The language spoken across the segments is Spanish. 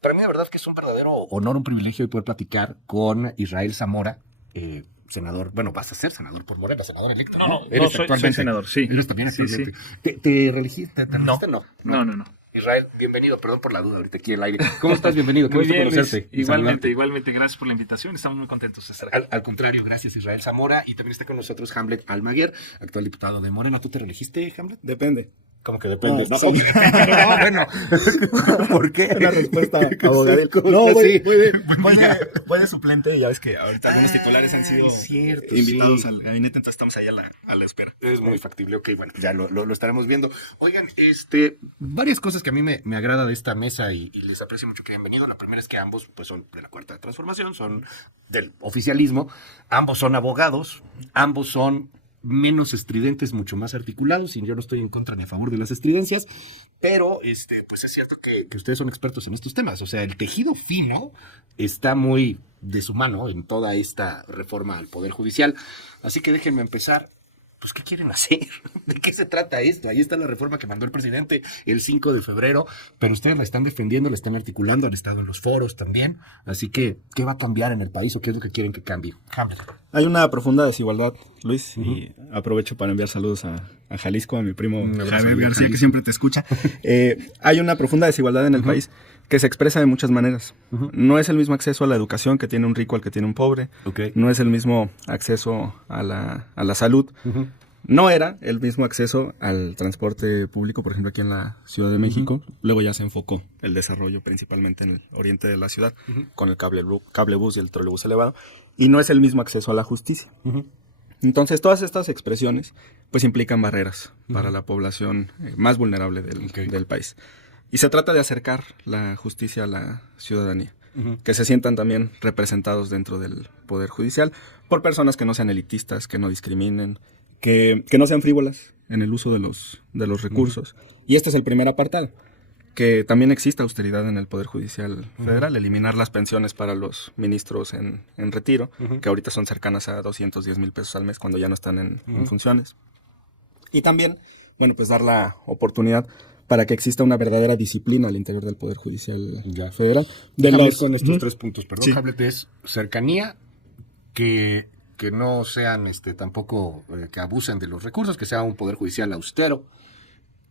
Para mí, de verdad, que es un verdadero honor, un privilegio poder platicar con Israel Zamora, senador. Bueno, vas a ser senador por Morena, senador electo. No, Eres soy actualmente senador, sí. Eres también Sí, actualmente. sí. ¿Te reelegiste? ¿Te No, reelegiste? no. Israel, bienvenido. Perdón por la duda ahorita aquí en el aire. ¿Cómo estás? Bienvenido. Qué Muy gusto bien, Luis. conocerte y saludarte. Igualmente, gracias por la invitación. Estamos muy contentos de estar aquí. Al contrario, gracias, Israel Zamora. Y también está con nosotros Hamlet Almaguer, actual diputado de Morena. ¿Tú te reelegiste, Hamlet? Depende. ¿Cómo que depende? No, ¿Cómo que depende? No, bueno. ¿Por qué? Una respuesta abogadil. No, Sí. Voy de suplente, ya ves que ahorita algunos titulares han sido cierto, invitados sí. al gabinete, entonces estamos ahí a la espera. Es muy factible, ok, bueno, ya lo estaremos viendo. Oigan, varias cosas que a mí me agrada de esta mesa y les aprecio mucho que hayan venido. La primera es que ambos pues son de la Cuarta Transformación, son del oficialismo, ambos son abogados, ambos son menos estridentes, mucho más articulados, y yo no estoy en contra ni a favor de las estridencias, pero pues es cierto que ustedes son expertos en estos temas. O sea, el tejido fino está muy de su mano en toda esta reforma al Poder Judicial. Así que déjenme empezar. Pues, ¿qué quieren hacer? ¿De qué se trata esto? Ahí está la reforma que mandó el presidente el 5 de febrero, pero ustedes la están defendiendo, la están articulando, han estado en los foros también. Así que, ¿qué va a cambiar en el país o qué es lo que quieren que cambie? Hay una profunda desigualdad, Luis, y aprovecho para enviar saludos a Jalisco, a mi primo Javier García, que siempre te escucha. Hay una profunda desigualdad en el país que se expresa de muchas maneras. No es el mismo acceso a la educación que tiene un rico al que tiene un pobre. Okay. No es el mismo acceso a la salud. No era el mismo acceso al transporte público, por ejemplo, aquí en la Ciudad de México. Luego ya se enfocó el desarrollo principalmente en el oriente de la ciudad, con el cablebús y el trolebús elevado. Y no es el mismo acceso a la justicia. Entonces, todas estas expresiones pues implican barreras para la población más vulnerable del país. Y se trata de acercar la justicia a la ciudadanía, que se sientan también representados dentro del Poder Judicial por personas que no sean elitistas, que no discriminen, que no sean frívolas en el uso de los recursos. Y este es el primer apartado, que también exista austeridad en el Poder Judicial Federal, eliminar las pensiones para los ministros en retiro, que ahorita son cercanas a 210,000 pesos al mes cuando ya no están en funciones. Y también, bueno, pues dar la oportunidad para que exista una verdadera disciplina al interior del Poder Judicial Federal. Déjame con estos 3 puntos, perdón, Sí. Hamlet, es cercanía, que no sean tampoco que abusen de los recursos, que sea un Poder Judicial austero.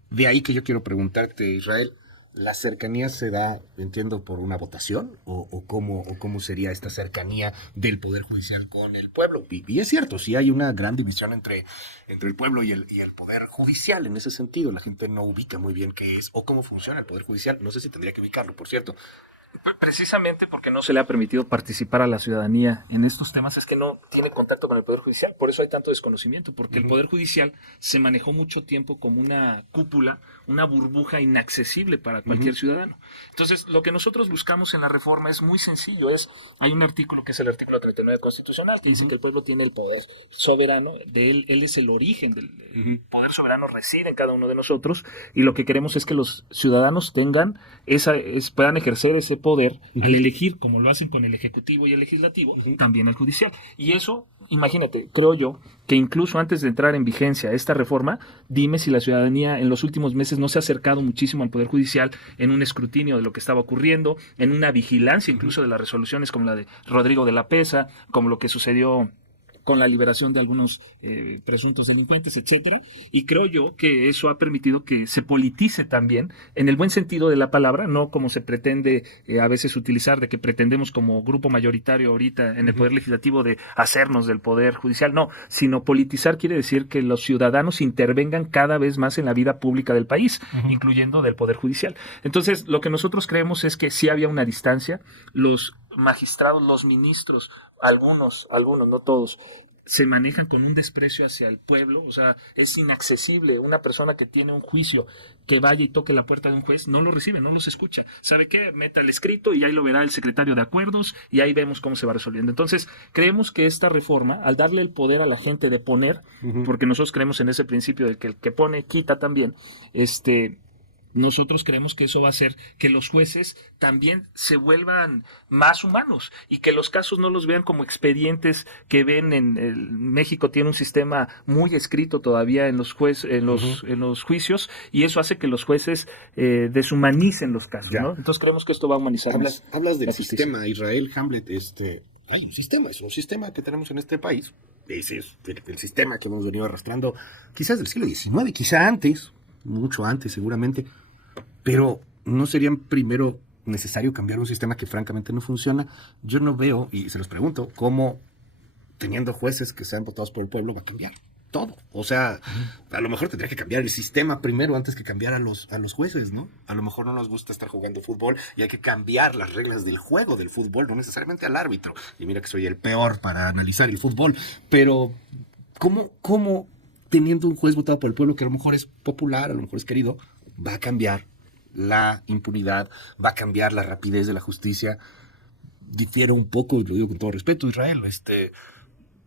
De ahí que yo quiero preguntarte, Israel, ¿la cercanía se da, entiendo, por una votación? ¿O cómo sería esta cercanía del Poder Judicial con el pueblo? Y es cierto, sí hay una gran división entre el pueblo y el Poder Judicial en ese sentido. La gente no ubica muy bien qué es o cómo funciona el Poder Judicial. No sé si tendría que ubicarlo, por cierto. Precisamente porque no se le ha permitido participar a la ciudadanía en estos temas es que no tiene contacto con el Poder Judicial. Por eso hay tanto desconocimiento, porque el Poder Judicial se manejó mucho tiempo como una cúpula, una burbuja inaccesible para cualquier ciudadano. Entonces, lo que nosotros buscamos en la reforma es muy sencillo. Hay un artículo que es el artículo 39 constitucional que dice que el pueblo tiene el poder soberano, él es el origen del poder soberano, reside en cada uno de nosotros, y lo que queremos es que los ciudadanos tengan puedan ejercer ese poder al elegir, como lo hacen con el Ejecutivo y el Legislativo, también el Judicial. Y eso, imagínate, creo yo, que incluso antes de entrar en vigencia esta reforma, dime si la ciudadanía en los últimos meses no se ha acercado muchísimo al Poder Judicial en un escrutinio de lo que estaba ocurriendo, en una vigilancia incluso de las resoluciones como la de Rodrigo de la Pesa, como lo que sucedió con la liberación de algunos presuntos delincuentes, etcétera. Y creo yo que eso ha permitido que se politice también, en el buen sentido de la palabra, no como se pretende a veces utilizar, de que pretendemos como grupo mayoritario ahorita en el Poder Legislativo de hacernos del Poder Judicial, no, sino politizar quiere decir que los ciudadanos intervengan cada vez más en la vida pública del país, incluyendo del Poder Judicial. Entonces, lo que nosotros creemos es que sí había una distancia, los magistrados, los ministros, algunos, no todos, se manejan con un desprecio hacia el pueblo. O sea, es inaccesible. Una persona que tiene un juicio, que vaya y toque la puerta de un juez, no lo recibe, no los escucha. ¿Sabe qué? Meta el escrito y ahí lo verá el secretario de acuerdos y ahí vemos cómo se va resolviendo. Entonces, creemos que esta reforma, al darle el poder a la gente de poner, porque nosotros creemos en ese principio de que el que pone quita también, nosotros creemos que eso va a hacer que los jueces también se vuelvan más humanos y que los casos no los vean como expedientes que ven México tiene un sistema muy escrito todavía en los en los juicios, y eso hace que los jueces deshumanicen los casos, ¿no? Entonces creemos que esto va a humanizar más. Hablas del la justicia. sistema, Israel, Hamlet, hay un sistema, es un sistema que tenemos en este país. Ese es el sistema que hemos venido arrastrando quizás del siglo XIX, quizá antes, mucho antes seguramente, pero ¿no sería primero necesario cambiar un sistema que francamente no funciona? Yo no veo, y se los pregunto, cómo teniendo jueces que sean votados por el pueblo va a cambiar todo. O sea, a lo mejor tendría que cambiar el sistema primero antes que cambiar a los jueces, ¿no? A lo mejor no nos gusta estar jugando fútbol y hay que cambiar las reglas del juego del fútbol, no necesariamente al árbitro. Y mira que soy el peor para analizar el fútbol, pero ¿cómo teniendo un juez votado por el pueblo que a lo mejor es popular, a lo mejor es querido, va a cambiar la impunidad, va a cambiar la rapidez de la justicia? Difiero un poco, lo digo con todo respeto, Israel,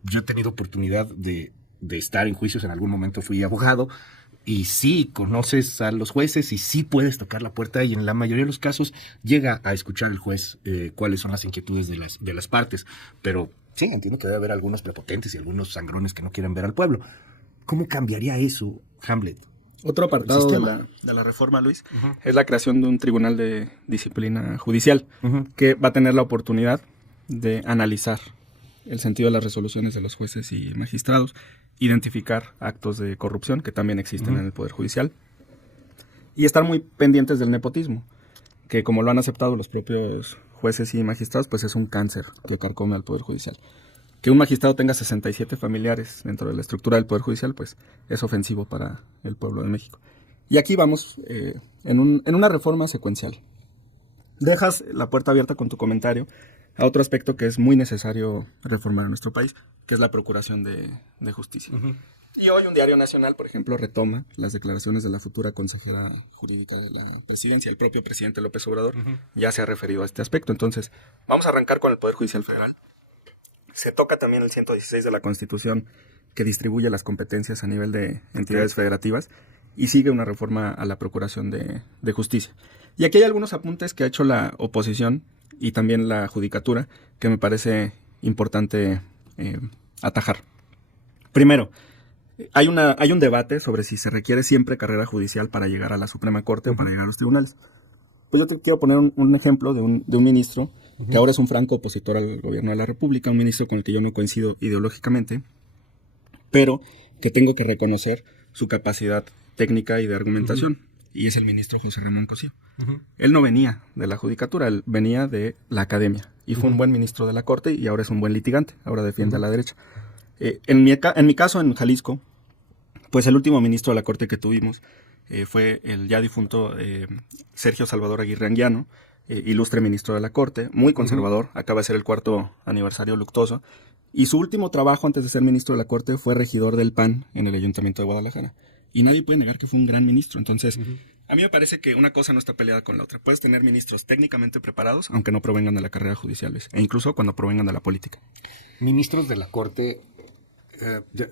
yo he tenido oportunidad de estar en juicios, en algún momento fui abogado, y sí conoces a los jueces y sí puedes tocar la puerta, y en la mayoría de los casos llega a escuchar el juez cuáles son las inquietudes de las partes, pero sí, entiendo que debe haber algunos prepotentes y algunos sangrones que no quieren ver al pueblo. ¿Cómo cambiaría eso, Hamlet? Otro apartado de la reforma, Luis, es la creación de un tribunal de disciplina judicial, que va a tener la oportunidad de analizar el sentido de las resoluciones de los jueces y magistrados, identificar actos de corrupción que también existen en el Poder Judicial, y estar muy pendientes del nepotismo, que como lo han aceptado los propios jueces y magistrados, pues es un cáncer que carcome al Poder Judicial. Que un magistrado tenga 67 familiares dentro de la estructura del Poder Judicial, pues es ofensivo para el pueblo de México. Y aquí vamos en una reforma secuencial. Dejas la puerta abierta con tu comentario a otro aspecto que es muy necesario reformar en nuestro país, que es la procuración de justicia. Y hoy un diario nacional, por ejemplo, retoma las declaraciones de la futura consejera jurídica de la presidencia. El propio presidente López Obrador ya se ha referido a este aspecto. Entonces, vamos a arrancar con el Poder Judicial Federal. Se toca también el 116 de la Constitución, que distribuye las competencias a nivel de entidades federativas, y sigue una reforma a la procuración de justicia. Y aquí hay algunos apuntes que ha hecho la oposición y también la judicatura que me parece importante atajar. Primero, hay un debate sobre si se requiere siempre carrera judicial para llegar a la Suprema Corte o para llegar a los tribunales. Pues yo te quiero poner un ejemplo de un ministro que ahora es un franco opositor al gobierno de la República, un ministro con el que yo no coincido ideológicamente, pero que tengo que reconocer su capacidad técnica y de argumentación, y es el ministro José Ramón Cosío. Él no venía de la judicatura, él venía de la academia, y fue un buen ministro de la Corte, y ahora es un buen litigante, ahora defiende a la derecha. En mi caso, en Jalisco, pues el último ministro de la Corte que tuvimos fue el ya difunto Sergio Salvador Aguirre Anguiano, ilustre ministro de la Corte, muy conservador, acaba de ser el 4º aniversario luctuoso, y su último trabajo antes de ser ministro de la Corte fue regidor del PAN en el Ayuntamiento de Guadalajara. Y nadie puede negar que fue un gran ministro. Entonces, a mí me parece que una cosa no está peleada con la otra. Puedes tener ministros técnicamente preparados, aunque no provengan de la carrera judicial, e incluso cuando provengan de la política. Ministros de la Corte,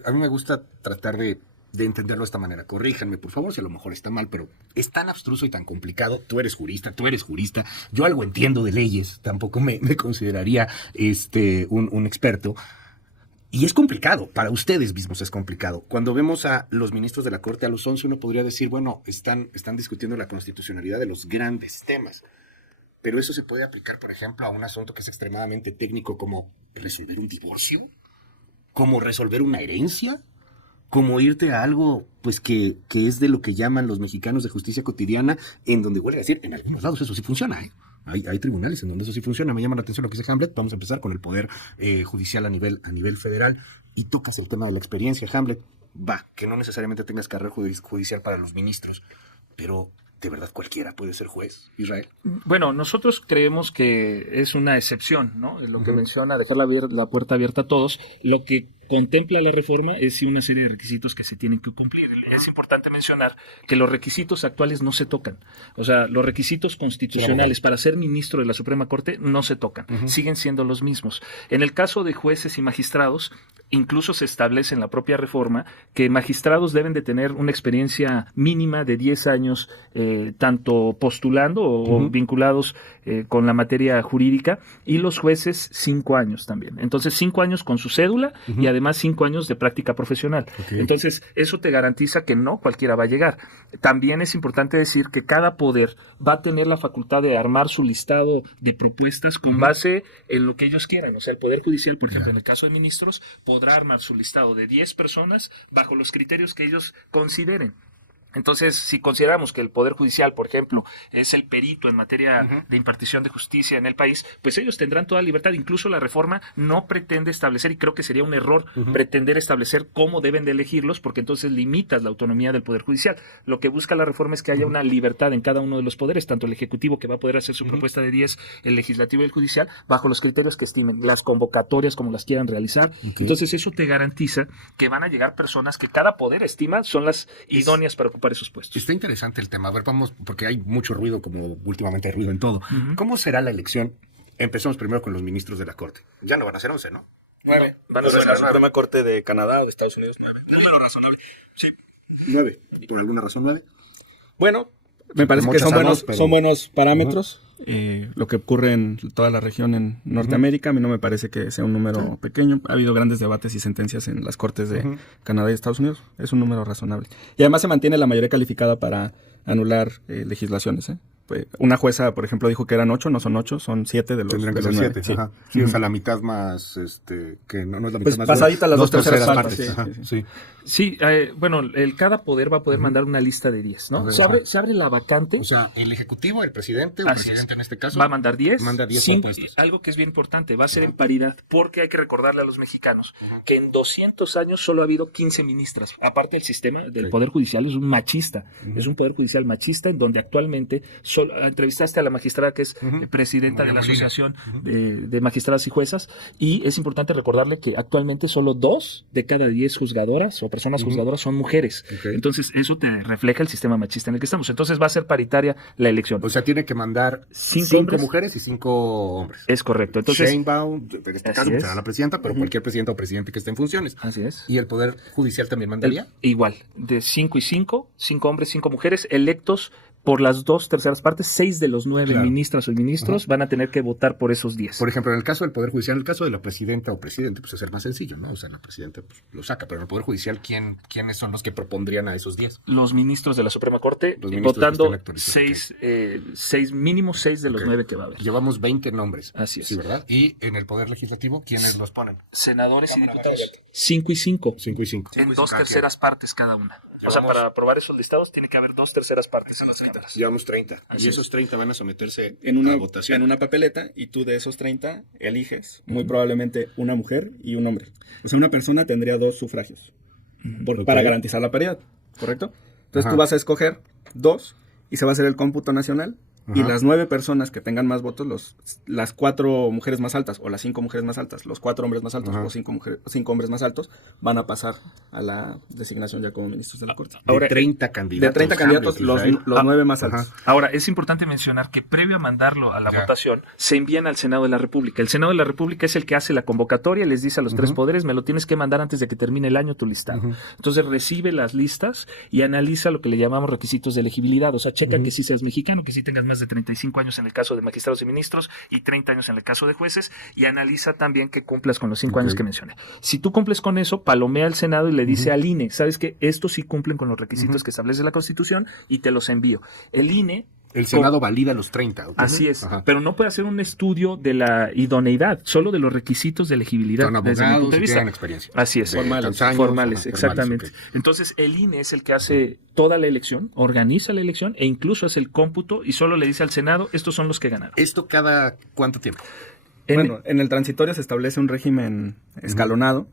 a mí me gusta tratar de entenderlo de esta manera. Corríjanme, por favor, si a lo mejor está mal, pero es tan abstruso y tan complicado. Tú eres jurista, yo algo entiendo de leyes, tampoco me consideraría un experto. Y es complicado, para ustedes mismos es complicado. Cuando vemos a los ministros de la Corte a los 11, uno podría decir, bueno, están discutiendo la constitucionalidad de los grandes temas. Pero eso se puede aplicar, por ejemplo, a un asunto que es extremadamente técnico, como resolver un divorcio, como resolver una herencia, como irte a algo pues que es de lo que llaman los mexicanos de justicia cotidiana, en donde vuelve a decir, en algunos lados eso sí funciona, ¿eh? Hay tribunales en donde eso sí funciona. Me llama la atención lo que dice Hamlet. Vamos a empezar con el Poder Judicial a nivel federal. Y tocas el tema de la experiencia, Hamlet. Va, que no necesariamente tengas carrera judicial para los ministros, pero ¿de verdad cualquiera puede ser juez, Israel? Bueno, nosotros creemos que es una excepción, ¿no? Lo que menciona, dejar la puerta abierta a todos. Lo que contempla la reforma es sí una serie de requisitos que se tienen que cumplir. Es importante mencionar que los requisitos actuales no se tocan. O sea, los requisitos constitucionales para ser ministro de la Suprema Corte no se tocan. Siguen siendo los mismos. En el caso de jueces y magistrados, incluso se establece en la propia reforma que magistrados deben de tener una experiencia mínima de 10 años, tanto postulando o vinculados con la materia jurídica, y los jueces 5 años también. Entonces 5 años con su cédula y además 5 años de práctica profesional. Entonces eso te garantiza que no cualquiera va a llegar. También es importante decir que cada poder va a tener la facultad de armar su listado de propuestas con base en lo que ellos quieran. O sea, el Poder Judicial, por ejemplo, en el caso de ministros, podrá armar su listado de 10 personas bajo los criterios que ellos consideren. Entonces, si consideramos que el Poder Judicial, por ejemplo, es el perito en materia de impartición de justicia en el país, pues ellos tendrán toda libertad. Incluso la reforma no pretende establecer, y creo que sería un error pretender establecer cómo deben de elegirlos, porque entonces limitas la autonomía del Poder Judicial. Lo que busca la reforma es que haya una libertad en cada uno de los poderes, tanto el Ejecutivo, que va a poder hacer su propuesta de 10, el Legislativo y el Judicial, bajo los criterios que estimen, las convocatorias como las quieran realizar. Entonces, eso te garantiza que van a llegar personas que cada poder estima son las idóneas para ocupar esos puestos. Está interesante el tema. A ver, vamos, porque hay mucho ruido, como últimamente hay ruido en todo. ¿Cómo será la elección? Empezamos primero con los ministros de la Corte. Ya no van a ser 11, ¿no? 9. Van a ser la Suprema Corte de Canadá o de Estados Unidos, 9. Número razonable. Sí. 9. ¿Por alguna razón 9? Bueno, me parece que son buenos parámetros. Lo que ocurre en toda la región en Norteamérica, a mí no me parece que sea un número pequeño. Ha habido grandes debates y sentencias en las cortes de Canadá y Estados Unidos. Es un número razonable. Y además se mantiene la mayoría calificada para anular legislaciones. Una jueza, por ejemplo, dijo que eran 8, no son 8, son 7 de los. Tendrían que ser 7. Sí. Sí, o sea, la mitad más, que no es la mitad pues más. Pasadita las 2 terceras partes. Sí, bueno, cada poder va a poder mandar una lista de 10, ¿no? Se abre la vacante. O sea, el Ejecutivo, el presidente, o el presidente en este caso, va a mandar 10. Manda 10 propuestas. Algo que es bien importante, va a ser en paridad, porque hay que recordarle a los mexicanos que en 200 años solo ha habido 15 ministras. Aparte, el sistema del Poder Judicial es un machista. Es un Poder Judicial machista en donde actualmente entrevistaste a la magistrada que es presidenta de la Asociación de Magistradas y Juezas, y es importante recordarle que actualmente solo 2 de cada 10 juzgadoras o personas juzgadoras son mujeres. Entonces, eso te refleja el sistema machista en el que estamos. Entonces, va a ser paritaria la elección. O sea, tiene que mandar 5 mujeres y 5 hombres. Es correcto. Entonces, Sheinbaum, en este caso, será la presidenta, pero cualquier presidenta o presidente que esté en funciones. Así es. ¿Y el Poder Judicial también mandaría? Igual, de 5 y 5, 5 hombres, 5 mujeres, electos por las 2 terceras partes. 6 de los 9 ministras o ministros van a tener que votar por esos 10. Por ejemplo, en el caso del Poder Judicial, en el caso de la presidenta o presidente, pues es el más sencillo, ¿no? O sea, la presidenta pues, lo saca, pero en el Poder Judicial, ¿quiénes son los que propondrían a esos 10? Los ministros de la Suprema Corte, votando 6, mínimo 6 de los 9 que va a haber. Llevamos 20 nombres. Así es. Sí, ¿verdad? Y en el Poder Legislativo, ¿quiénes los ponen? Senadores y diputados. 5 y 5. 5 y 5. En 2 terceras partes cada una. O sea, para aprobar esos listados tiene que haber 2 terceras partes en las cámaras. Llevamos 30. Así y esos 30 van a someterse en una votación. En una papeleta, y tú de esos 30 eliges muy probablemente una mujer y un hombre. O sea, una persona tendría 2 sufragios para garantizar la paridad, ¿correcto? Entonces tú vas a escoger 2 y se va a hacer el cómputo nacional. Y las 9 personas que tengan más votos, las 4 mujeres más altas o las 5 mujeres más altas, los 4 hombres más altos o 5 hombres más altos, van a pasar a la designación ya como ministros de la Corte. Ahora, de 30 candidatos. De 30 candidatos, los 9 más altos. Ahora, es importante mencionar que previo a mandarlo a la votación, se envían al Senado de la República. El Senado de la República es el que hace la convocatoria, les dice a los 3 poderes, me lo tienes que mandar antes de que termine el año tu listado. Entonces recibe las listas y analiza lo que le llamamos requisitos de elegibilidad. O sea, checa que sí seas mexicano, que sí tengas más de 35 años en el caso de magistrados y ministros y 30 años en el caso de jueces, y analiza también que cumplas con los 5 años que mencioné. Si tú cumples con eso, palomea al Senado y le dice al INE, ¿sabes qué? Estos sí cumplen con los requisitos que establece la Constitución y te los envío. El INE... El Senado valida los 30. Así es, pero no puede hacer un estudio de la idoneidad, solo de los requisitos de elegibilidad. Son desde mi abogados punto de y vista. tienen experiencia. Así es, formales, exactamente. Okay. Entonces, el INE es el que hace toda la elección, organiza la elección e incluso hace el cómputo y solo le dice al Senado, estos son los que ganaron. ¿Esto cada cuánto tiempo? En el transitorio se establece un régimen escalonado,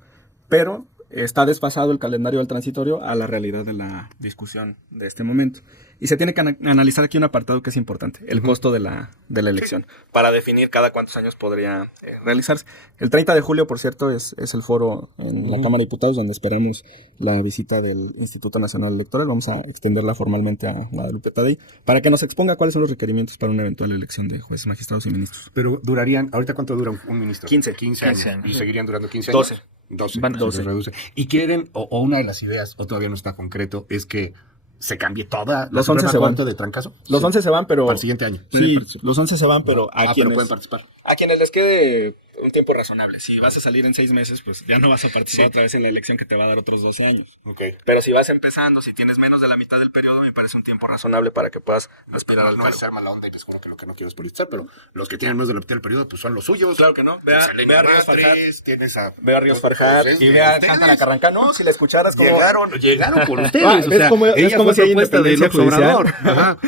pero está desfasado el calendario del transitorio a la realidad de la discusión de este momento. Y se tiene que analizar aquí un apartado que es importante, el costo de la elección, para definir cada cuántos años podría realizarse. El 30 de julio, por cierto, es el foro en la Cámara de Diputados, donde esperamos la visita del Instituto Nacional Electoral. Vamos a extenderla formalmente a Guadalupe Tadei, para que nos exponga cuáles son los requerimientos para una eventual elección de jueces, magistrados y ministros. Pero durarían, ¿ahorita cuánto dura un ministro? 15. 15 15 años. años. ¿Y seguirían durando 15 años? 12. 12. Van 12. Se reduce. Y quieren, o una de las ideas, o todavía no está concreto, es que se cambie toda Los 11 se van. de trancazo. Los 11 se van, pero... Para el siguiente año. Sí, los 11 se van, pero pero pueden participar. a quienes les quede un tiempo razonable. Si vas a salir en 6 meses, pues ya no vas a participar otra vez en la elección que te va a dar otros 12 años. Okay. Pero si vas empezando, si tienes menos de la mitad del periodo, me parece un tiempo razonable para que puedas aspirar al No cargo. es ser mala onda y les juro que lo que no quiero es politizar, pero los que tienen más de la mitad del periodo, pues son los suyos. Claro que no. Ve a Ríos Farjat. Tienes a... Ve a Ríos Farjat y ve a Cántara Carrancá. No, si la escucharas como... Llegaron por ustedes. ¿ves cómo- ves cómo si hay propuesta de independencia López Obrador. Ajá.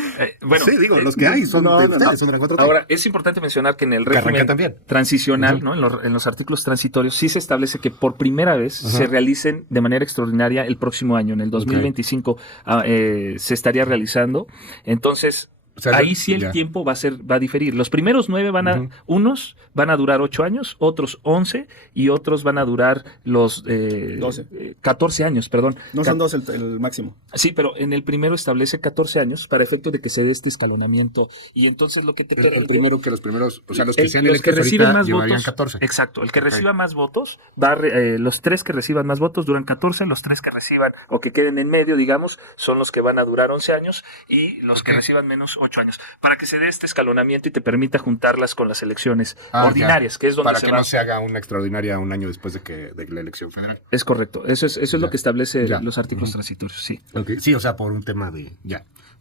Bueno, Sí, digo, los que hay son no, de no, ustedes, no. son de la 4T. ahora, es importante mencionar que en el Carranca régimen también. transicional, ¿no? En los artículos transitorios, sí se establece que por primera vez se realicen de manera extraordinaria el próximo año, en el 2025, se estaría realizando. Entonces, O sea, ahí sí el ya. tiempo va a diferir. Los primeros 9 unos van a durar 8 años, otros 11 y otros van a durar los 14 años, perdón. No son 2 el máximo. Sí, pero en el primero establece 14 años para efecto de que se dé este escalonamiento. Y entonces lo que te El primero que los primeros, o sea, los que sean los que electos reciben ahorita más llevarían votos, 14. exacto, el que Ok. reciba más votos, los 3 que reciban más votos duran 14, los 3 que reciban o que queden en medio, digamos, son los que van a durar 11 años y los que reciban menos 8 años, para que se dé este escalonamiento y te permita juntarlas con las elecciones ordinarias, Ya. que es donde Para se que va. no se haga una extraordinaria un año después de la elección federal. Es correcto, eso es lo que establece Ya. los artículos transitorios, sí. Okay. Sí, o sea, por un tema de,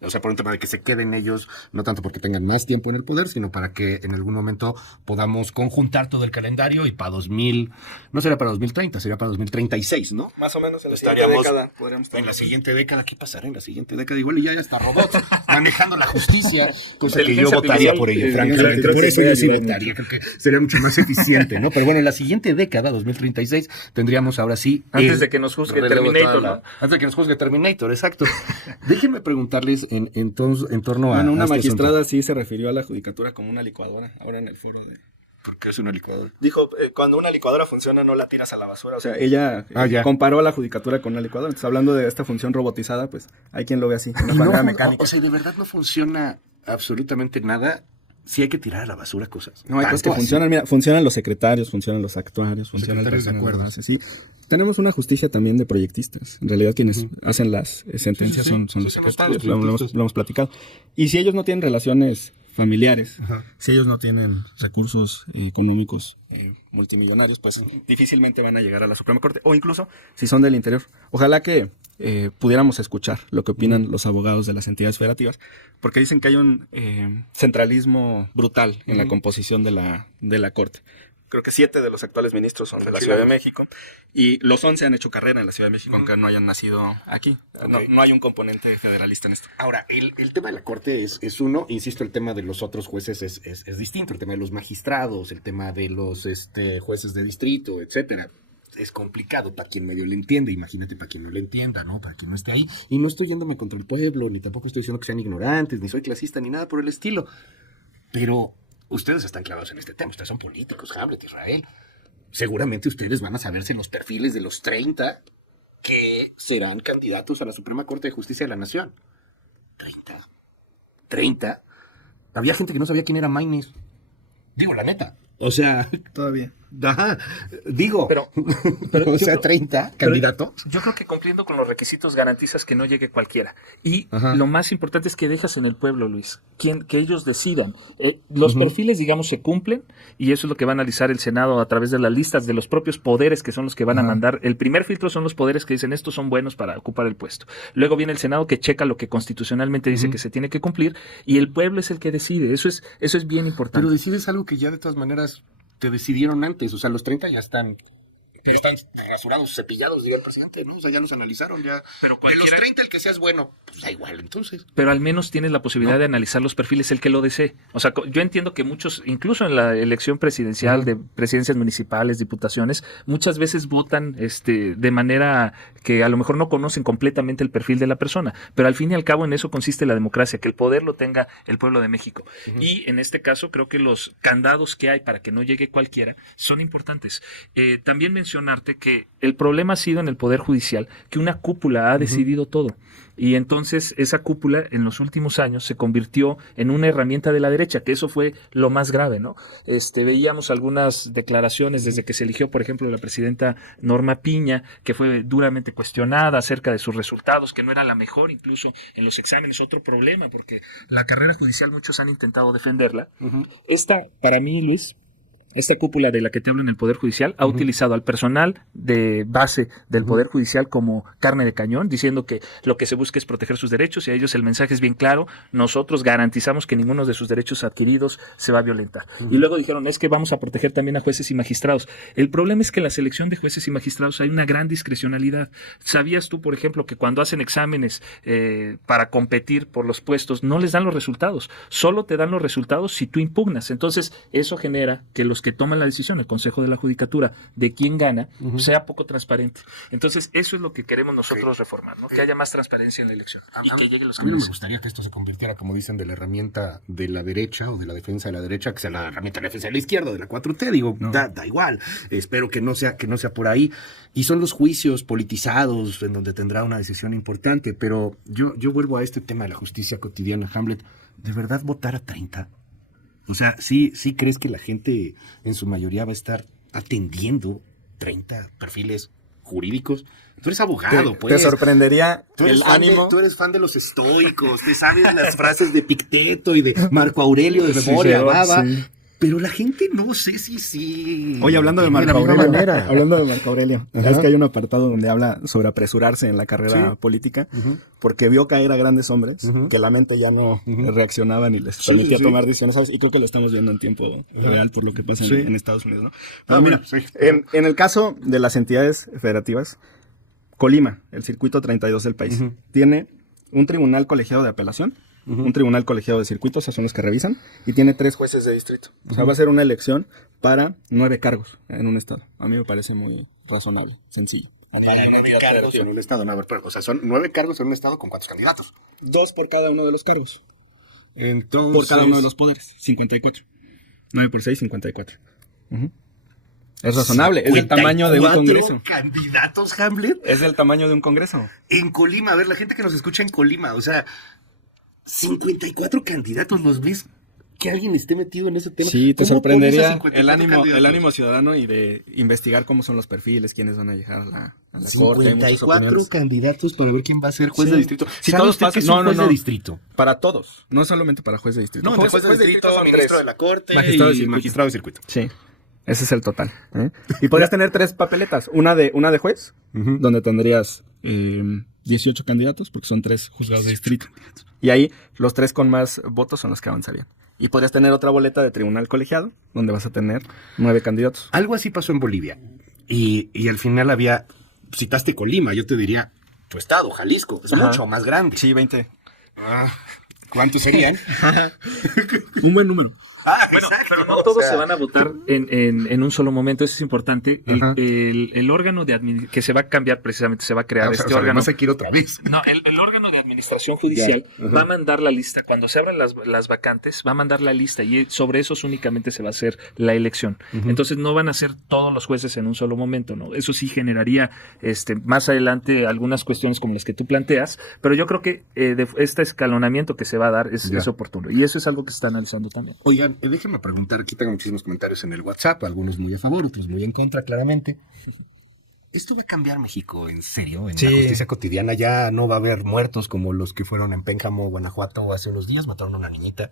o sea, por un tema de que se queden ellos, no tanto porque tengan más tiempo en el poder, sino para que en algún momento podamos conjuntar todo el calendario y para 2000, no sería para 2030, sería para 2036, ¿no? Más o menos en la Estaríamos siguiente década podríamos En tener. la siguiente década, ¿qué pasará en la siguiente década? Igual y ya hay hasta robots manejando la justicia, cosa que yo Inteligencia votaría artificial. por ello, Inteligencia francamente. Por eso yo sí artificial. votaría, creo que sería mucho más eficiente, ¿no? Pero bueno, en la siguiente década, 2036, tendríamos ahora sí... Antes el de que nos juzgue relevo Terminator, total, ¿no? Antes de que nos juzgue Terminator, exacto. Déjenme preguntarles en torno a... Bueno, una a este magistrada asunto. sí se refirió a la judicatura como una licuadora, ahora en el foro de... ¿Por qué es una licuadora? Dijo, cuando una licuadora funciona no la tiras a la basura. O sea, ella Ya. comparó a la judicatura con una licuadora. Entonces, hablando de esta función robotizada, pues hay quien lo ve así, una Y no, manera mecánica. o sea, de verdad no funciona absolutamente nada. Sí hay que tirar a la basura cosas. No, hay cosas que Tanto así. funcionan. Mira, funcionan los secretarios, funcionan los actuarios, funcionan secretarios de personas acuerdo. base, sí. Tenemos una justicia también de proyectistas. En realidad, quienes hacen las sentencias sí. son Sí, los son los secretarios. proyectistas. Lo hemos platicado. Y si ellos no tienen relaciones familiares, Ajá. si ellos no tienen recursos económicos multimillonarios, pues difícilmente van a llegar a la Suprema Corte, o incluso si son del interior. Ojalá que pudiéramos escuchar lo que opinan los abogados de las entidades federativas, porque dicen que hay un centralismo brutal en la composición de la Corte. Creo que 7 de los actuales ministros son de la Ciudad de México y los 11 han hecho carrera en la Ciudad de México, aunque no hayan nacido aquí. No hay un componente federalista en esto. Ahora, el tema de la corte es uno, insisto, el tema de los otros jueces es distinto, el tema de los magistrados, el tema de los jueces de distrito, etcétera. Es complicado para quien medio le entiende, imagínate para quien no le entienda, ¿no? Para quien no esté ahí. Y no estoy yéndome contra el pueblo, ni tampoco estoy diciendo que sean ignorantes, ni soy clasista, ni nada por el estilo. Pero ustedes están clavados en este tema, ustedes son políticos, Hamlet, Israel. Seguramente ustedes van a saberse los perfiles de los 30 que serán candidatos a la Suprema Corte de Justicia de la Nación. 30. Había gente que no sabía quién era Maynes. Digo, la neta. O sea, Todavía. ajá, digo, Pero o yo sea, creo- 30 candidato. Yo creo que cumpliendo con los requisitos garantizas que no llegue cualquiera. Y Ajá. lo más importante es que dejas en el pueblo, Luis, que ellos decidan. Los perfiles, digamos, se cumplen y eso es lo que va a analizar el Senado a través de las listas de los propios poderes que son los que van a mandar. El primer filtro son los poderes que dicen estos son buenos para ocupar el puesto. Luego viene el Senado que checa lo que constitucionalmente dice que se tiene que cumplir y el pueblo es el que decide. Eso es bien importante. Pero decides algo que ya de todas maneras te decidieron antes. O sea, los 30 ya están están rasurados, cepillados, diga el presidente, ¿no? O sea, ya los analizaron, ya. Pero de los 30 el que seas bueno, pues da igual, entonces. Pero al menos tienes la posibilidad de analizar los perfiles el que lo desee. O sea, yo entiendo que muchos, incluso en la elección presidencial de presidencias municipales, diputaciones, muchas veces votan de manera que a lo mejor no conocen completamente el perfil de la persona, pero al fin y al cabo en eso consiste la democracia, que el poder lo tenga el pueblo de México. Y en este caso creo que los candados que hay para que no llegue cualquiera son importantes. También mencionarte que el problema ha sido en el Poder Judicial que una cúpula ha decidido todo. Y entonces esa cúpula en los últimos años se convirtió en una herramienta de la derecha, que eso fue lo más grave, ¿no? Veíamos algunas declaraciones desde que se eligió, por ejemplo, la presidenta Norma Piña, que fue duramente cuestionada acerca de sus resultados, que no era la mejor, incluso en los exámenes, otro problema, porque la carrera judicial muchos han intentado defenderla. Esta, para mí, Luis, esta cúpula de la que te hablo en el Poder Judicial ha utilizado al personal de base del Poder Judicial como carne de cañón, diciendo que lo que se busca es proteger sus derechos, y a ellos el mensaje es bien claro: nosotros garantizamos que ninguno de sus derechos adquiridos se va a violentar. Y luego dijeron, es que vamos a proteger también a jueces y magistrados. El problema es que en la selección de jueces y magistrados hay una gran discrecionalidad. ¿Sabías tú, por ejemplo, que cuando hacen exámenes para competir por los puestos, no les dan los resultados? Solo te dan los resultados si tú impugnas. Entonces, eso genera que los que toman la decisión, el Consejo de la Judicatura, de quién gana, sea poco transparente. Entonces, eso es lo que queremos nosotros reformar, ¿no? Que haya más transparencia en la elección y que lleguen los A mí no me cambios. gustaría que esto se convirtiera, como dicen, de la herramienta de la derecha o de la defensa de la derecha, que sea la herramienta de la defensa de la izquierda, de la 4T, digo, No. da igual. Espero que no sea por ahí. Y son los juicios politizados en donde tendrá una decisión importante, pero yo vuelvo a este tema de la justicia cotidiana, Hamlet. ¿De verdad votar a 30? O sea, ¿sí crees que la gente en su mayoría va a estar atendiendo 30 perfiles jurídicos? Tú eres abogado, pues. Te sorprendería Tú eres, el ánimo. tú eres fan de los estoicos, te sabes las frases de Picteto y de Marco Aurelio de memoria, Sí, baba. sí. Pero la gente no sé si sí. Oye, hablando de tiene Marco la misma Aurelio, manera. hablando de Marco Aurelio, Ajá. es que hay un apartado donde habla sobre apresurarse en la carrera Sí. política, porque vio caer a grandes hombres que la mente ya no reaccionaba ni les permitía sí. tomar decisiones, ¿sabes? Y creo que lo estamos viendo en tiempo real por lo que pasa Sí. en Estados Unidos, ¿no? Pero Ah, mira, bueno, sí. en el caso de las entidades federativas, Colima, el circuito 32 del país, tiene un tribunal colegiado de apelación, un tribunal colegiado de circuito, esos son los que revisan, y tiene 3 jueces de distrito. O sea, va a ser una elección para 9 cargos en un estado. A mí me parece muy razonable, sencillo. Para 9 cargos en un estado. No, a ver, pero, o sea, son 9 cargos en un estado con ¿cuántos candidatos? 2 por cada uno de los cargos. Entonces. Por cada uno de los poderes. 54. 9 por 6, 54. Es razonable. Es el tamaño de un 54 congreso. candidatos, Hamlet. Es el tamaño de un congreso. En Colima, a ver, la gente que nos escucha en Colima, o sea, 54 candidatos, ¿los ves? Que alguien esté metido en ese tema. Sí, te ¿Cómo sorprendería pones a el 54 ánimo candidatos? ciudadano y de investigar cómo son los perfiles, quiénes van a llegar a la corte. Hay muchas 54 opiniones. candidatos para ver quién va a ser juez Sí. de distrito. Si ¿Sabe todos usted pasan- qué es no, un no, juez no. de distrito? Para todos, no solamente para juez de distrito. No, entre juez de distrito, son ministro 3. de la corte Magistrado de y circuito. magistrado de circuito. Sí, ese es el total. Y podrías tener 3 papeletas. Una de juez, donde tendrías 18 candidatos, porque son 3 juzgados de distrito. Y ahí los 3 con más votos son los que avanzarían. Y podrías tener otra boleta de tribunal colegiado, donde vas a tener 9 candidatos. Algo así pasó en Bolivia. Y al final había, citaste Colima, yo te diría, tu estado, Jalisco, es Ajá. mucho más grande. Sí, 20. ¿Cuántos serían? Un buen número. Bueno, exacto, pero no o todos sea, se van a votar en un solo momento, eso es importante. Ajá. El órgano que se va a cambiar precisamente, se va a crear o sea, este órgano. además hay que ir otra vez. No, el órgano de administración judicial va a mandar la lista, cuando se abran las vacantes, va a mandar la lista y sobre esos únicamente se va a hacer la elección. Entonces no van a ser todos los jueces en un solo momento, ¿no? Eso sí generaría más adelante algunas cuestiones como las que tú planteas, pero yo creo que este escalonamiento que se va a dar es oportuno y eso es algo que se está analizando también. Oigan, déjenme preguntar, aquí tengo muchísimos comentarios en el WhatsApp, algunos muy a favor, otros muy en contra, claramente. ¿Esto va a cambiar México en serio? En la justicia cotidiana ya no va a haber muertos como los que fueron en Pénjamo, Guanajuato, hace unos días, mataron a una niñita.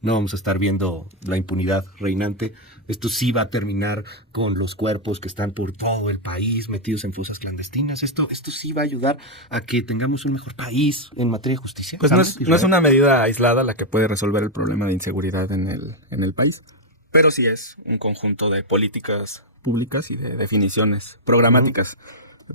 No vamos a estar viendo la impunidad reinante. Esto sí va a terminar con los cuerpos que están por todo el país metidos en fosas clandestinas. Esto sí va a ayudar a que tengamos un mejor país en materia de justicia. Pues no es una medida aislada la que puede resolver el problema de inseguridad en el país, pero sí es un conjunto de políticas públicas y de definiciones programáticas.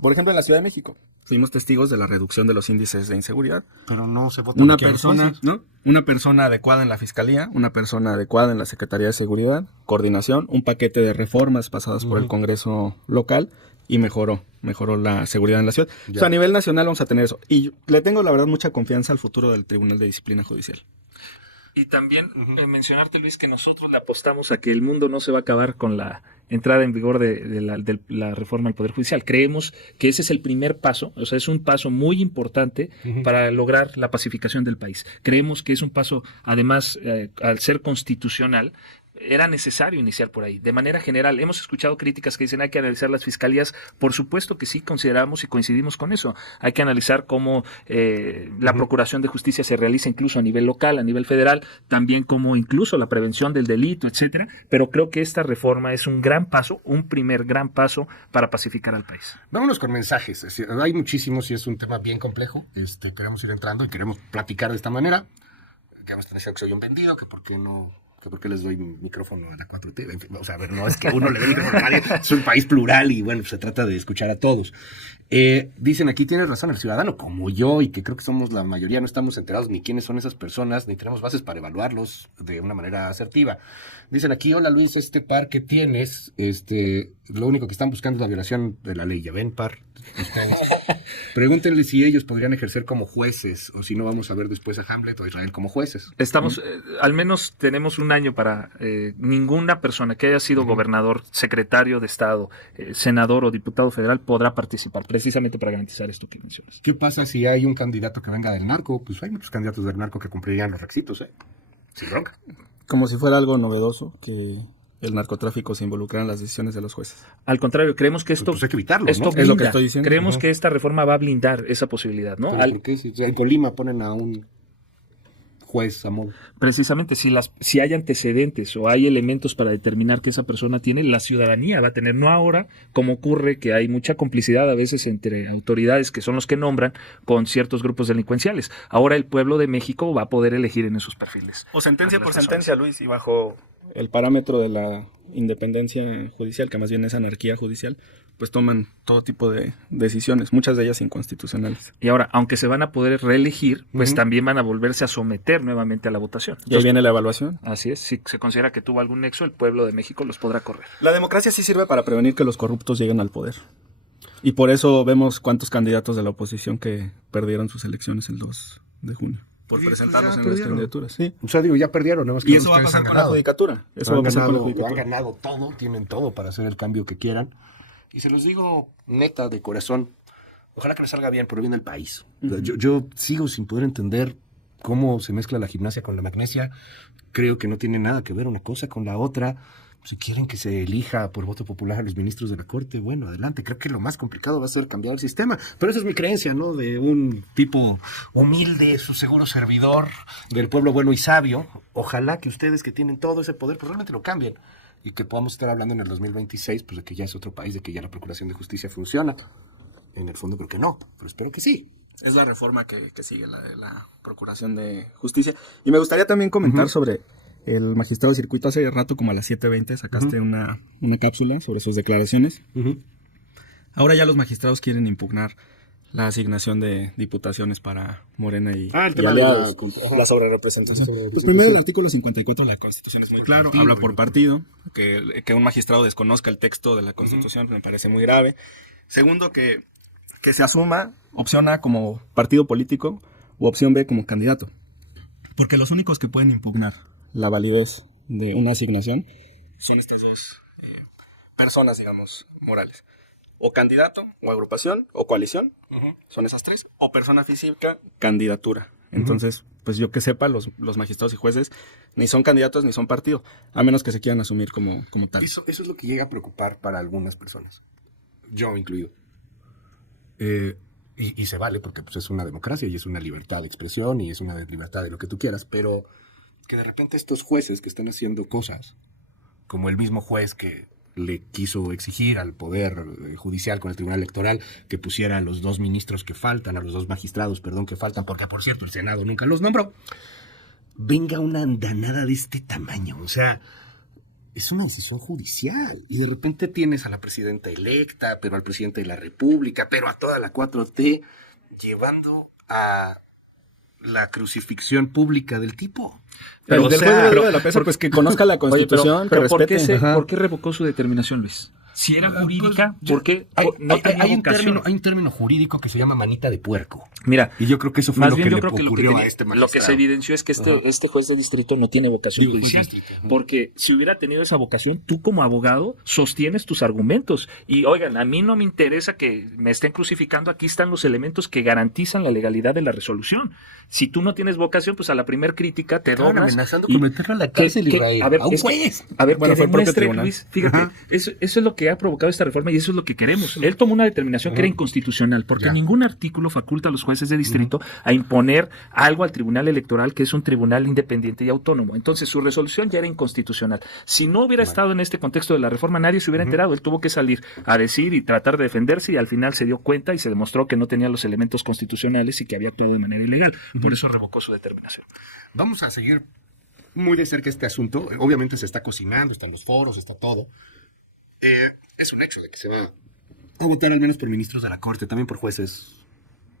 Por ejemplo, en la Ciudad de México fuimos testigos de la reducción de los índices de inseguridad. Pero no se vota Una persona adecuada en la Fiscalía, una persona adecuada en la Secretaría de Seguridad, coordinación, un paquete de reformas pasadas por el Congreso local y mejoró la seguridad en la ciudad. O sea, a nivel nacional vamos a tener eso. Y le tengo, la verdad, mucha confianza al futuro del Tribunal de Disciplina Judicial. Y también mencionarte, Luis, que nosotros le apostamos a que el mundo no se va a acabar con la entrada en vigor de la reforma al Poder Judicial. Creemos que ese es el primer paso, o sea, es un paso muy importante para lograr la pacificación del país. Creemos que es un paso, además, al ser constitucional, era necesario iniciar por ahí. De manera general, hemos escuchado críticas que dicen hay que analizar las fiscalías. Por supuesto que sí, consideramos y coincidimos con eso. Hay que analizar cómo la procuración de justicia se realiza incluso a nivel local, a nivel federal, también como incluso la prevención del delito, etcétera. Pero creo que esta reforma es un gran paso, un primer gran paso para pacificar al país. Vámonos con mensajes. Es decir, hay muchísimos y es un tema bien complejo. Queremos ir entrando y queremos platicar de esta manera. Queremos tener que soy un vendido, que por qué no... ¿Por qué les doy micrófono a la 4T? En fin, o sea, a ver, no es que uno le dé micrófono a nadie, es un país plural y bueno, se trata de escuchar a todos. Dicen aquí, tienes razón, el ciudadano como yo, y que creo que somos la mayoría, no estamos enterados ni quiénes son esas personas, ni tenemos bases para evaluarlos de una manera asertiva. Dicen aquí, hola Luis, este par que tienes, lo único que están buscando es la violación de la ley. Ya ven, par, ustedes. Pregúntenle si ellos podrían ejercer como jueces, o si no vamos a ver después a Hamlet o a Israel como jueces. Estamos, al menos tenemos un año para ninguna persona que haya sido gobernador, secretario de Estado, senador o diputado federal podrá participar, precisamente para garantizar esto que mencionas. ¿Qué pasa si hay un candidato que venga del narco? Pues hay muchos candidatos del narco que cumplirían los requisitos, sin bronca. Como si fuera algo novedoso que el narcotráfico se involucrara en las decisiones de los jueces. Al contrario, creemos que esto, Pues hay que evitarlo, esto ¿no? blinda. Es lo que estoy diciendo. Creemos que esta reforma va a blindar esa posibilidad, ¿no? ¿Por qué? Si en Colima ponen a un juez a modo. Precisamente, si hay antecedentes o hay elementos para determinar que esa persona tiene, la ciudadanía va a tener, no ahora, como ocurre que hay mucha complicidad a veces entre autoridades que son los que nombran con ciertos grupos delincuenciales. Ahora el pueblo de México va a poder elegir en esos perfiles. O sentencia por sentencia, Luis, y bajo el parámetro de la independencia judicial, que más bien es anarquía judicial, pues toman todo tipo de decisiones, muchas de ellas inconstitucionales. Y ahora, aunque se van a poder reelegir, pues también van a volverse a someter nuevamente a la votación. Y ahí viene la evaluación. Así es, si se considera que tuvo algún nexo, el pueblo de México los podrá correr. La democracia sí sirve para prevenir que los corruptos lleguen al poder. Y por eso vemos cuántos candidatos de la oposición que perdieron sus elecciones el 2 de junio. Por presentarlos en las candidaturas. Sí. O sea, digo, ya perdieron. ¿No? Y eso va a pasar con la judicatura. Eso va a pasar con la judicatura. Han ganado todo, tienen todo para hacer el cambio que quieran. Y se los digo neta, de corazón, ojalá que les salga bien, por el bien del país. Yo sigo sin poder entender cómo se mezcla la gimnasia con la magnesia. Creo que no tiene nada que ver una cosa con la otra. Si quieren que se elija por voto popular a los ministros de la Corte, bueno, adelante. Creo que lo más complicado va a ser cambiar el sistema. Pero esa es mi creencia, ¿no? De un tipo humilde, su seguro servidor, del pueblo bueno y sabio. Ojalá que ustedes que tienen todo ese poder, pues realmente lo cambien. Y que podamos estar hablando en el 2026, pues de que ya es otro país, de que ya la Procuración de Justicia funciona. En el fondo creo que no, pero espero que sí. Es la reforma que sigue, la de la Procuración de Justicia. Y me gustaría también comentar sobre el magistrado de circuito. Hace rato, como a las 7:20, sacaste una cápsula sobre sus declaraciones. Ahora ya los magistrados quieren impugnar la asignación de diputaciones para Morena y aliados, la sobrerepresentación. Pues primero, el artículo 54 de la Constitución es muy claro, habla por partido, que un magistrado desconozca el texto de la Constitución me parece muy grave. Segundo, que se asuma opción A como partido político u opción B como candidato. Porque los únicos que pueden impugnar la validez de una asignación son estas dos personas, digamos, morales. O candidato, o agrupación, o coalición, son esas tres, o persona física, candidatura. Entonces, pues yo que sepa, los magistrados y jueces ni son candidatos ni son partido, a menos que se quieran asumir como tal. Eso es lo que llega a preocupar para algunas personas, yo incluido. Y se vale porque pues, es una democracia y es una libertad de expresión y es una libertad de lo que tú quieras, pero que de repente estos jueces que están haciendo cosas, como el mismo juez que le quiso exigir al Poder Judicial con el Tribunal Electoral que pusiera a los dos ministros que faltan, a los dos magistrados, que faltan, porque por cierto el Senado nunca los nombró, venga una andanada de este tamaño. O sea, es una decisión judicial. Y de repente tienes a la presidenta electa, pero al presidente de la República, pero a toda la 4T, llevando a la crucifixión pública del tipo. Pero O del sea, juez de la pesa, pues que conozca la Constitución, pero que ¿por qué, respete. ¿por qué revocó su determinación, Luis? Si era jurídica, ¿por qué no tenía vocación? Hay un término jurídico que se llama manita de puerco. Mira, Y yo creo que eso fue más lo bien que yo le creo que ocurrió a este lo que magistrado. se evidenció es que este juez de distrito no tiene vocación Digo, juez de judicial. distrito. Porque si hubiera tenido esa vocación, tú como abogado sostienes tus argumentos. Y oigan, a mí no me interesa que me estén crucificando, aquí están los elementos que garantizan la legalidad de la resolución. Si tú no tienes vocación, pues a la primer crítica te Estaban doblas. amenazando y- con meterlo a la cárcel, Israel. a ver, un es que- juez. A ver, Bueno, que fue el propio demuestre, tribunal. Luis, fíjate, Ajá. eso es lo que ha provocado esta reforma y eso es lo que queremos. Él tomó una determinación que era inconstitucional, porque Ya. ningún artículo faculta a los jueces de distrito a imponer algo al Tribunal Electoral, que es un tribunal independiente y autónomo. Entonces, su resolución ya era inconstitucional. Si no hubiera estado en este contexto de la reforma, nadie se hubiera enterado. Él tuvo que salir a decir y tratar de defenderse y al final se dio cuenta y se demostró que no tenía los elementos constitucionales y que había actuado de manera ilegal. Por eso revocó su determinación. Vamos a seguir muy de cerca este asunto. Obviamente se está cocinando, están los foros, está todo. Es un hecho de que se va a votar al menos por ministros de la Corte, también por jueces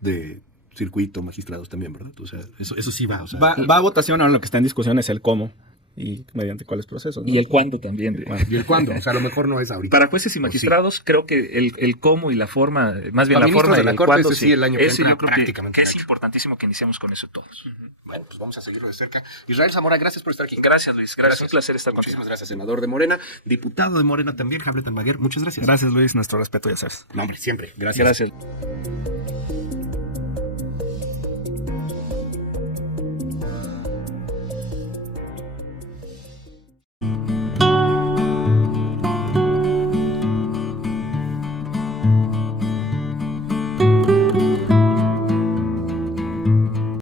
de circuito, magistrados también, ¿verdad? O sea, eso sí va. O sea, Va a votación, ahora lo que está en discusión es el cómo y mediante cuáles procesos, ¿no? Y el cuándo también. ¿y el cuándo? O sea, a lo mejor no es ahorita. Para jueces y magistrados, creo que el cómo y la forma, más bien Para la forma ministros de y la el Corte, cuándo, ese sí, el año que ese entra yo creo prácticamente que es hecho. importantísimo que iniciemos con eso todos. Bueno, pues vamos a seguirlo de cerca. Israel Zamora, gracias por estar aquí. Gracias, Luis. Gracias. Un placer estar contigo. Muchísimas gracias, senador de Morena, diputado de Morena también, Javier Tenbaguer. Muchas gracias. Gracias, Luis. Nuestro respeto, ya sabes. No, hombre, siempre. Gracias. Gracias.